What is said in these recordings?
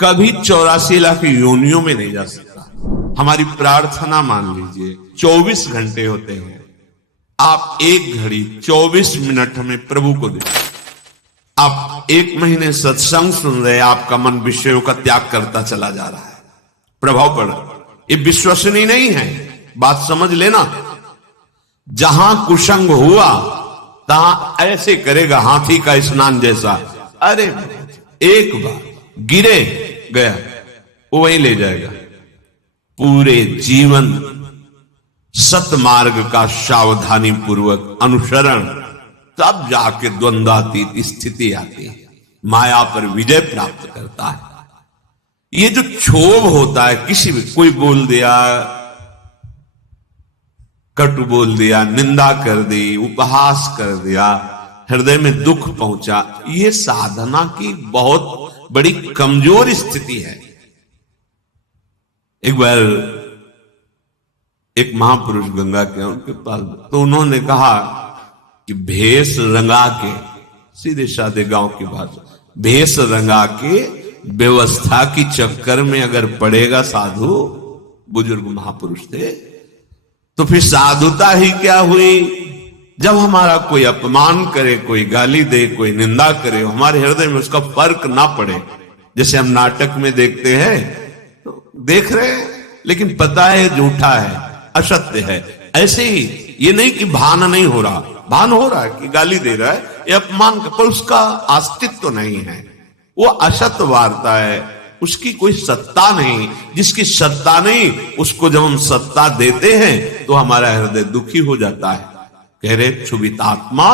कभी 84 लाख योनियों में नहीं जा सकता। हमारी प्रार्थना मान लीजिए 24 घंटे होते हैं, आप एक घड़ी 24 मिनट हमें प्रभु को दे। आप 1 महीने सत्संग सुन रहे, आपका मन विषयों का त्याग करता चला जा रहा है, प्रभाव पड़ रहा है। ये विश्वसनीय नहीं है, बात समझ लेना। जहां कुसंग हुआ तहां ऐसे करेगा हाथी का स्नान जैसा। अरे एक बार गिरे गया, वो वहीं ले जाएगा। पूरे जीवन सतमार्ग का सावधानी पूर्वक अनुसरण, तब जाके द्वंद्वातीत स्थिति आती है, माया पर विजय प्राप्त करता है। ये जो क्षोभ होता है, किसी भी कोई बोल दिया, कटु बोल दिया, निंदा कर दी, उपहास कर दिया, हृदय में दुख पहुंचा, ये साधना की बहुत बड़ी कमजोर स्थिति है। एक बार एक महापुरुष गंगा के उनके पास, तो उन्होंने कहा कि भेष रंगा के, सीधे साधे गांव की भाषा, भेष रंगा के व्यवस्था की चक्कर में अगर पड़ेगा साधु, बुजुर्ग महापुरुष थे, तो फिर साधुता ही क्या हुई। जब हमारा कोई अपमान करे, कोई गाली दे, कोई निंदा करे, हमारे हृदय में उसका फर्क ना पड़े। जैसे हम नाटक में देखते हैं, तो देख रहे हैं लेकिन पता है झूठा है, असत्य है। ऐसे ही ये नहीं कि भान नहीं हो रहा, भान हो रहा है कि गाली दे रहा है, ये अपमान, पर उसका अस्तित्व नहीं है, वो असत्य वार्ता है, उसकी कोई सत्ता नहीं। जिसकी सत्ता नहीं, उसको जब हम सत्ता देते हैं तो हमारा हृदय दुखी हो जाता है। कह रहे क्षुभितात्मा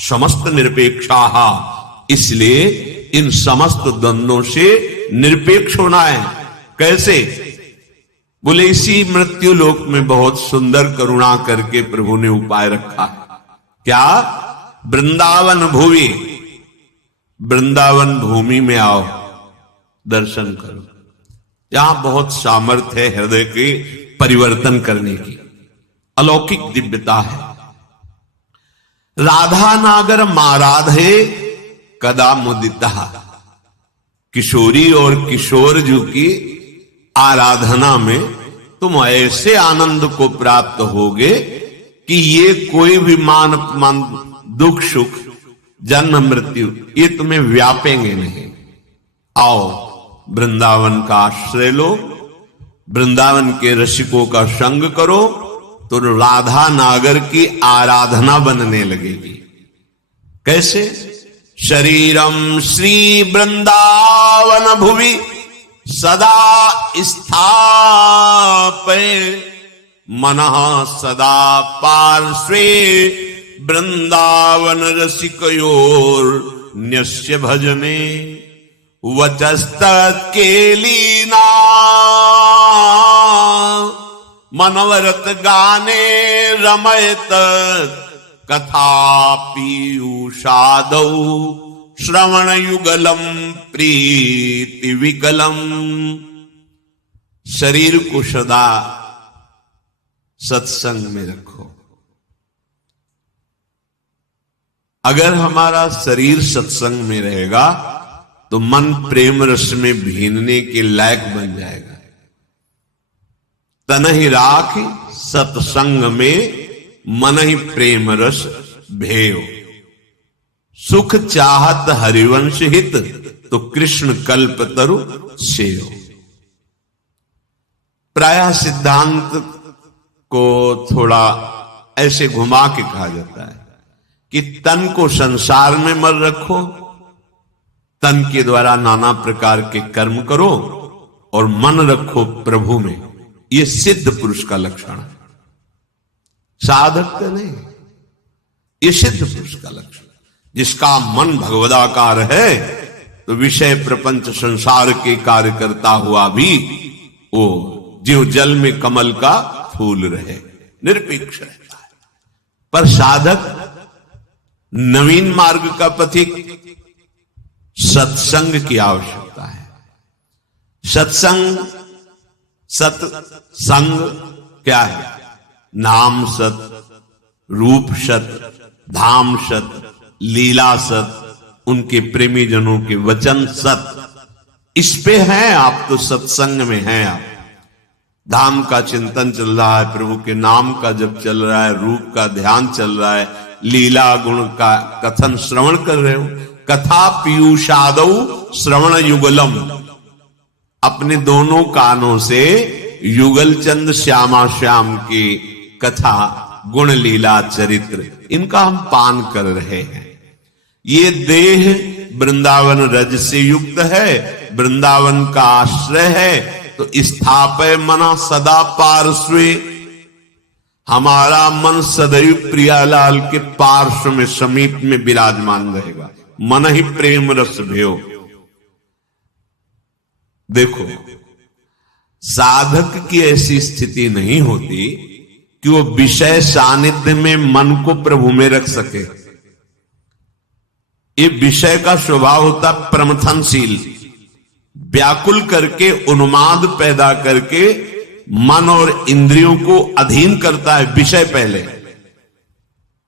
समस्त निरपेक्षा, इसलिए इन समस्त द्वंद्वों से निरपेक्ष होना है। कैसे? बोले इसी मृत्यु लोक में बहुत सुंदर करुणा करके प्रभु ने उपाय रखा है। क्या? वृंदावन भूमि, वृंदावन भूमि में आओ, दर्शन करो। यहां बहुत सामर्थ्य है हृदय के परिवर्तन करने की, अलौकिक दिव्यता है। राधा नागर माराधे कदा मुदिता, किशोरी और किशोर जी की आराधना में तुम ऐसे आनंद को प्राप्त होगे कि ये कोई भी मान अपमान, दुख सुख, जन्म मृत्यु, ये तुम्हें व्यापेंगे नहीं। आओ वृंदावन का आश्रय लो, वृंदावन के रसिकों का संग करो, तो राधा नागर की आराधना बनने लगेगी। कैसे? शरीरम श्री वृंदावन भुवि सदा स्थापय, मनः सदा पार्श्वे वृंदावन रसिकयोर न्यस्य भजने, वचस्तत् केलीना मनोरथ गाने रमयत, कथा पीयूषादौ श्रवण युगलम प्रीति विकलम। शरीर को सदा सत्संग में रखो। अगर हमारा शरीर सत्संग में रहेगा तो मन प्रेम रस में भीनने के लायक बन जाएगा। तन ही राख सत्संग में मन ही प्रेम रस भेयो, सुख चाहत हरिवंश हित, तो कृष्ण कल्प तरु सेयो। प्रायः सिद्धांत को थोड़ा ऐसे घुमा के कहा जाता है कि तन को संसार में मत रखो, तन के द्वारा नाना प्रकार के कर्म करो, और मन रखो प्रभु में। ये सिद्ध पुरुष का लक्षण है, साधक का नहीं, ये सिद्ध पुरुष का लक्षण। जिसका मन भगवदाकार है तो विषय प्रपंच संसार के कार्य करता हुआ भी वो जीव जल में कमल का फूल रहे, निरपेक्ष रहता है। पर साधक नवीन मार्ग का पथिक, सत्संग की आवश्यकता है। सत्संग, सत्संग क्या है? नाम सत, रूप सत, धाम सत, लीला सत, उनके प्रेमी जनों के वचन सत, इस पे हैं आप, तो सत्संग में हैं आप। धाम का चिंतन चल रहा है, प्रभु के नाम का जप चल रहा है, रूप का ध्यान चल रहा है, लीला गुण का कथन श्रवण कर रहे हो। कथा पीयूषादौ श्रवण युगलम, अपने दोनों कानों से युगल चंद श्यामा श्याम की कथा, गुण लीला चरित्र, इनका हम पान कर रहे हैं। ये देह वृंदावन रज से युक्त है, वृंदावन का आश्रय है, तो स्थापय मना सदा पार्श्वे, हमारा मन सदैव प्रियालाल के पार्श्व में समीप में विराजमान रहेगा। मन ही प्रेम रस भयो। देखो, साधक की ऐसी स्थिति नहीं होती कि वो विषय सानिध्य में मन को प्रभु में रख सके। ये विषय का स्वभाव होता प्रमथनशील, व्याकुल करके, उन्माद पैदा करके मन और इंद्रियों को अधीन करता है। विषय पहले,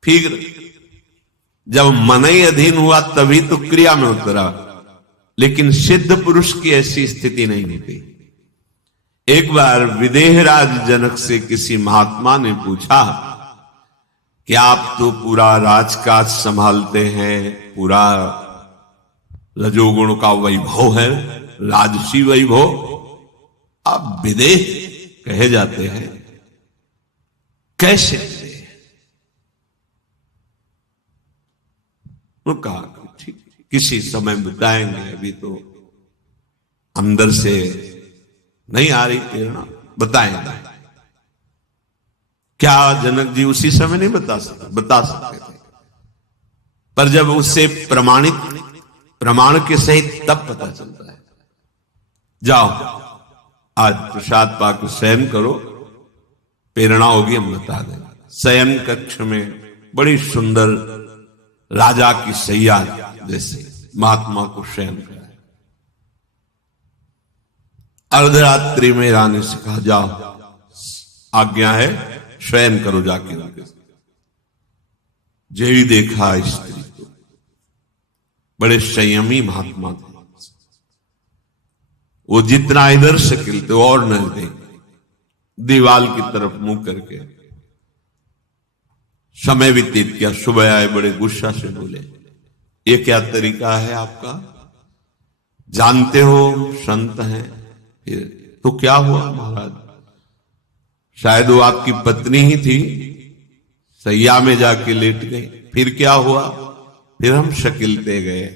फिर जब मन ही अधीन हुआ तभी तो क्रिया में उतरा। लेकिन सिद्ध पुरुष की ऐसी स्थिति नहीं होती। एक बार विदेहराज जनक से किसी महात्मा ने पूछा कि आप तो पूरा राजकाज संभालते हैं, पूरा रजोगुण का वैभव है, राजसी वैभव, आप विदेह कहे जाते हैं, कैसे? वो कहा ठीक, किसी समय बताएंगे, अभी तो अंदर से नहीं आ रही प्रेरणा, बताएंगे। क्या जनक जी उसी समय नहीं बता सकते थे, पर जब उससे प्रमाण के सहित तब पता चलता है। जाओ आज प्रसाद पाकर शयन करो, प्रेरणा होगी हम बता देंगे। शयन कक्ष में बड़ी सुंदर राजा की सैया जैसे महात्मा को शयन कराया। अर्धरात्रि में रानी से कहा जाओ, आज्ञा है, शयन करो जाके उनके साथ। जेवी देखा स्त्री को, बड़े संयमी महात्मा थे। वो जितना इधर से खिलते और नजदीक, दीवाल की तरफ मुंह करके समय व्यतीत किया। सुबह आए, बड़े गुस्सा से बोले, ये क्या तरीका है आपका? जानते हो संत हैं। फिर तो क्या हुआ महाराज? शायद वो आपकी पत्नी ही थी, सैया में जाके लेट गई। फिर क्या हुआ? फिर हम शकीलते गए।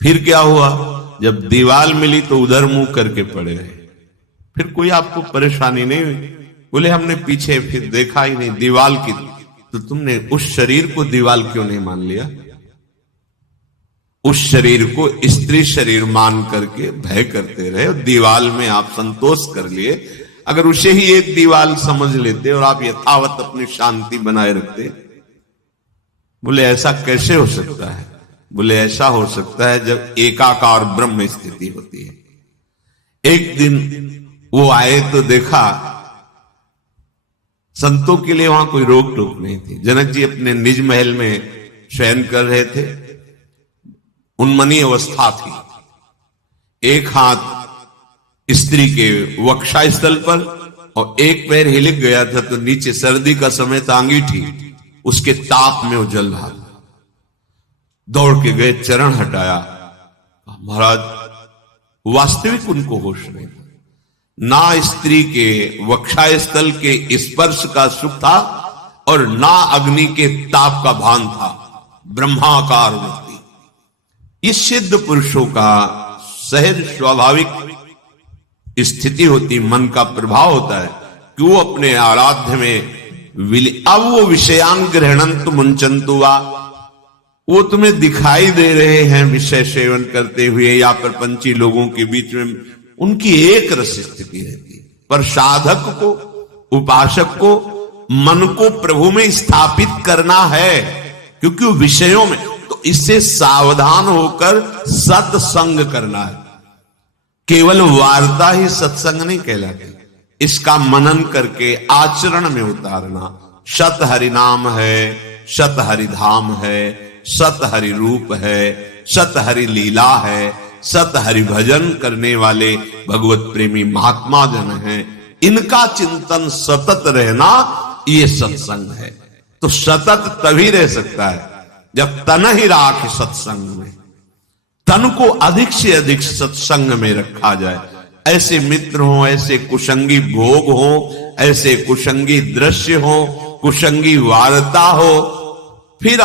फिर क्या हुआ? जब दीवाल मिली तो उधर मुंह करके पड़े रहे। फिर कोई आपको परेशानी नहीं हुई? बोले हमने पीछे फिर देखा ही नहीं, दीवाल की। तो तुमने उस शरीर को दीवाल क्यों नहीं मान लिया? उस शरीर को स्त्री शरीर मान करके भय करते रहे, और दीवाल में आप संतोष कर लिए। अगर उसे ही एक दीवाल समझ लेते और आप यथावत अपनी शांति बनाए रखते। बोले ऐसा कैसे हो सकता है? बोले ऐसा हो सकता है जब एकाकार ब्रह्म स्थिति होती है। एक दिन वो आए तो देखा संतों के लिए वहां कोई रोक टोक नहीं थी। जनक जी अपने निज महल में शयन कर रहे थे, उन्मनी अवस्था थी। एक हाथ स्त्री के वक्षा स्थल पर और एक पैर हिलक गया था, तो नीचे सर्दी का समय था, अंगीठी उसके ताप में वो जल रहा था। दौड़ के गए, चरण हटाया। महाराज वास्तविक उनको होश नहीं था। ना स्त्री के वक्षा स्थल के स्पर्श का सुख था और ना अग्नि के ताप का भान था। ब्रह्माकार व्यक्ति। इस सिद्ध पुरुषों का सहज स्वाभाविक स्थिति होती, मन का प्रभाव होता है कि वो अपने आराध्य में अब वो विषयान ग्रहणंत मुंचंतु वा, वो तुम्हें दिखाई दे रहे हैं विषय सेवन करते हुए या प्रपंची लोगों के बीच में, उनकी एक रस स्थिति रहती है। पर साधक को, उपासक को मन को प्रभु में स्थापित करना है, क्योंकि वो विषयों में, तो इससे सावधान होकर सत्संग करना है। केवल वार्ता ही सत्संग नहीं कहलाती, इसका मनन करके आचरण में उतारना। सत हरि नाम है, सत हरि धाम है, सत हरि रूप है, सत हरि लीला है, सत हरिभजन करने वाले भगवत प्रेमी महात्मा जन हैं, इनका चिंतन सतत रहना ये सत्संग है। तो सतत तभी रह सकता है जब तन ही राख सत्संग में, तन को अधिक से अधिक सत्संग में रखा जाए। ऐसे मित्र हो, ऐसे कुसंगी भोग हो, ऐसे कुसंगी दृश्य हो, कुसंगी वार्ता हो, फिर